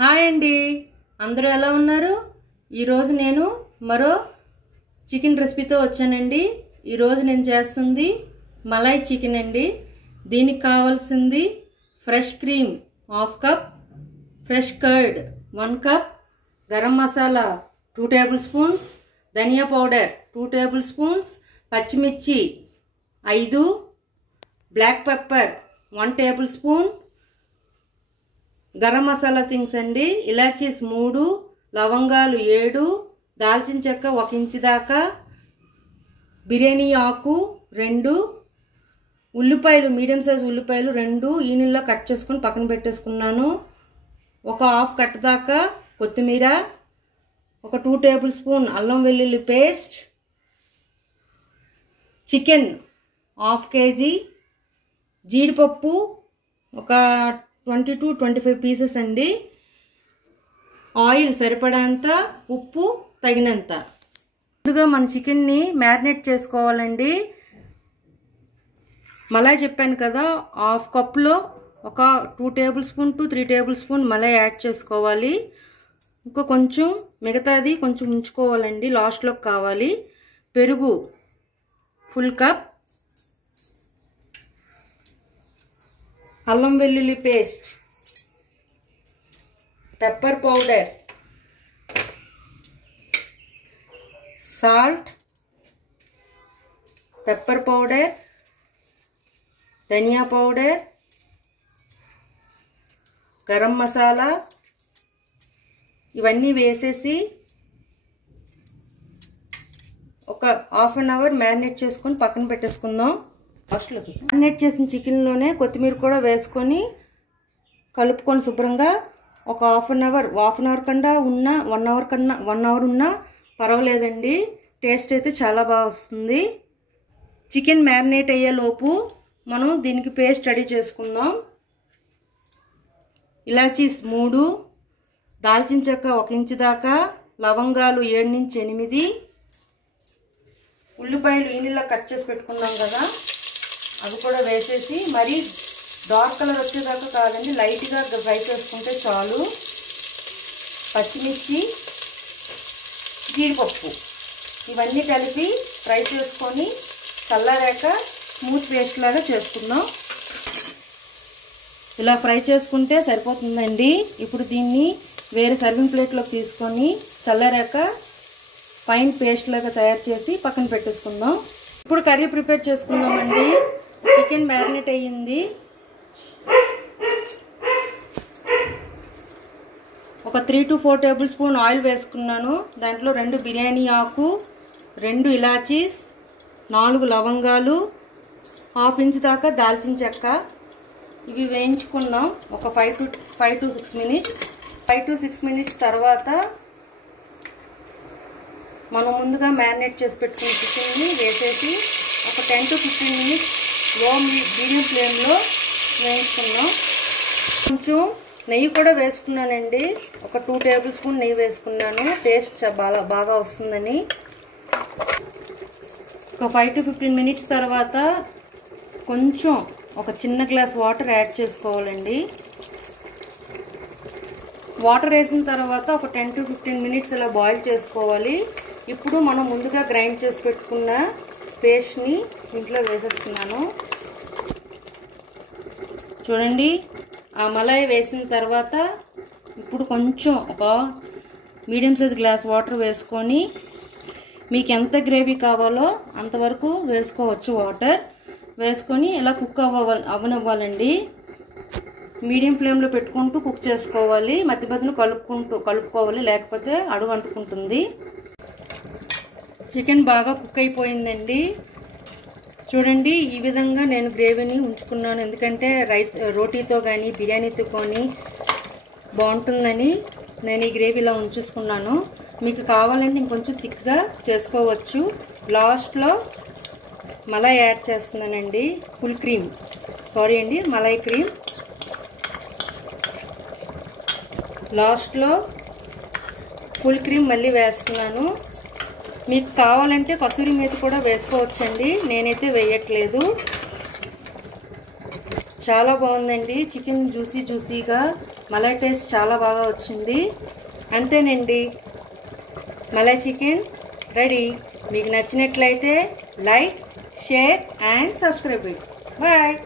Hi అండి, అందరూ ఎలా ఉన్నారు? ఈరోజు నేను మరో చికెన్ రెసిపీతో వచ్చానండి. ఈరోజు నేను చేస్తుంది మలై చికెన్ అండి. దీనికి కావాల్సింది fresh cream half cup, fresh curd 1 cup, garam masala 2 tablespoons, dhania powder 2 tablespoons, పచ్చిమిర్చి 5, black pepper 1 tablespoon, garam masala things అండి, ఇలాచీస్ 3, లవంగాలు 7, దాల్చిన చెక్క 1 ఇంచు దాకా, బిర్యానీ ఆకు 2, ఉల్లిపాయలు మీడియం సైజ్ ఉల్లిపాయలు 2 ఈ నీళ్ళలో కట్ చేసుకొని పక్కన పెట్టేసుకున్నాను. ఒక హాఫ్ కట్ దాకా కొత్తిమీర, ఒక 2 టేబుల్ స్పూన్ అల్లం వెల్లుల్లి పేస్ట్, చికెన్ హాఫ్ కేజీ, జీడిపప్పు ఒక 20 to 25 పీసెస్ అండి, ఆయిల్ సరిపడంత, ఉప్పు తగినంత. ముందుగా మన చికెన్ని మ్యారినేట్ చేసుకోవాలండి. మలై చెప్పాను కదా, హాఫ్ కప్లో ఒక 2 table spoon to 3 table spoon malai add చేసుకోవాలి. ఇంకా కొంచెం మిగతాది కొంచెం ఉంచుకోవాలండి, లాస్ట్లోకి కావాలి. పెరుగు ఫుల్ కప్, అల్లం వెల్లుల్లి paste, pepper powder, salt, pepper powder, dhania powder, garam masala ఇవన్నీ వేసేసి ఒక హాఫ్ అన్ అవర్ మ్యారినేట్ చేసుకొని పక్కన పెట్టేసుకుందాం. మ్యారినేట్ చేసిన చికెన్లోనే కొత్తిమీర కూడా వేసుకొని కలుపుకొని శుభ్రంగా ఒక హాఫ్ అన్ అవర్ కన్నా ఉన్నా 1 అవర్ ఉన్నా పర్వాలేదండి. టేస్ట్ అయితే చాలా బాగా వస్తుంది. చికెన్ మ్యారినేట్ అయ్యేలోపు మనం దీనికి పేస్ట్ రెడీ చేసుకుందాం. ఇలాచీస్ 3, దాల్చిన చెక్క 1 ఇంచు దాకా, లవంగాలు 7 నుంచి 8, ఉల్లిపాయలు ఈ నీళ్ళలో కట్ చేసి పెట్టుకున్నాం కదా అవి కూడా వేసేసి, మరీ డార్క్ కలర్ వచ్చేదాకా కాదండి, లైట్గా ఫ్రై చేసుకుంటే చాలు. పచ్చిమిర్చి, జీడిపప్పు ఇవన్నీ కలిపి ఫ్రై చేసుకొని చల్లారాక స్మూత్ పేస్ట్ లాగా చేసుకుందాం. ఇలా ఫ్రై చేసుకుంటే సరిపోతుందండి. ఇప్పుడు దీన్ని వేరే సర్వింగ్ ప్లేట్లోకి తీసుకొని చల్లారాక ఫైన్ పేస్ట్ లాగా తయారు చేసి పక్కన పెట్టేసుకుందాం. ఇప్పుడు కర్రీ ప్రిపేర్ చేసుకుందామండి. చికెన్ మ్యారినేట్ అయ్యింది. ఒక 3 to 4 టేబుల్ స్పూన్ ఆయిల్ వేసుకున్నాను. దాంట్లో 2 బిర్యానీ ఆకు, 2 ఇలాచీస్, 4 లవంగాలు, హాఫ్ ఇంచు దాకా దాల్చిన చెక్క ఇవి వేయించుకుందాం ఒక 5 to 6 మినిట్స్. 5 to 6 మినిట్స్ తర్వాత మనం ముందుగా మ్యారినేట్ చేసి పెట్టుకున్న చికెన్ని వేసేసి ఒక 10 to 15 మినిట్స్ మీడియం ఫ్లేమ్లో వేయించుకుందాం. కొంచెం నెయ్యి కూడా వేసుకున్నానండి. ఒక 2 టేబుల్ స్పూన్ నెయ్యి వేసుకున్నాను, టేస్ట్ బాగా వస్తుందని. ఒక 5 to 15 మినిట్స్ తర్వాత కొంచెం ఒక చిన్న గ్లాస్ వాటర్ యాడ్ చేసుకోవాలండి. వాటర్ వేసిన తర్వాత ఒక 10 to 15 మినిట్స్ ఇలా బాయిల్ చేసుకోవాలి. ఇప్పుడు మనం ముందుగా గ్రైండ్ చేసి పెట్టుకున్న పేస్ట్ని ఇంట్లో వేసేస్తున్నాను. చూడండి, ఆ మలై వేసిన తర్వాత ఇప్పుడు కొంచెం ఒక మీడియం సైజ్ గ్లాస్ వాటర్ వేసుకొని, మీకు ఎంత గ్రేవీ కావాలో అంతవరకు వేసుకోవచ్చు. వాటర్ వేసుకొని ఇలా కుక్ అవ్వనివ్వాలండి. మీడియం ఫ్లేమ్లో పెట్టుకుంటూ కుక్ చేసుకోవాలి. మధ్య మధ్యలో కలుపుకోవాలి, లేకపోతే అడుగు అంటుకుంటుంది. చికెన్ బాగా కుక్ అయిపోయిందండి. చూడండి, ఈ విధంగా నేను గ్రేవీని ఉంచుకున్నాను. ఎందుకంటే రోటీతో కానీ బిర్యానీతో కానీ బాగుంటుందని నేను ఈ గ్రేవీలా ఉంచేసుకున్నాను. మీకు కావాలంటే ఇంకొంచెం థిక్గా చేసుకోవచ్చు. లాస్ట్లో మలై యాడ్ చేస్తున్నానండి, ఫుల్ క్రీమ్, మలై క్రీమ్. లాస్ట్లో ఫుల్ క్రీమ్ మళ్ళీ వేస్తున్నాను. మీకు కావాలంటే కసూరి మేతి కూడా వేసుకోవచ్చండి, నేనైతే వేయట్లేదు. చాలా బాగుందండి. చికెన్ జ్యూసీగా మలై టేస్ట్ చాలా బాగా వచ్చింది. అంతేనండి, మలై చికెన్ రెడీ. మీకు నచ్చినట్లయితే like, share and subscribe. Bye.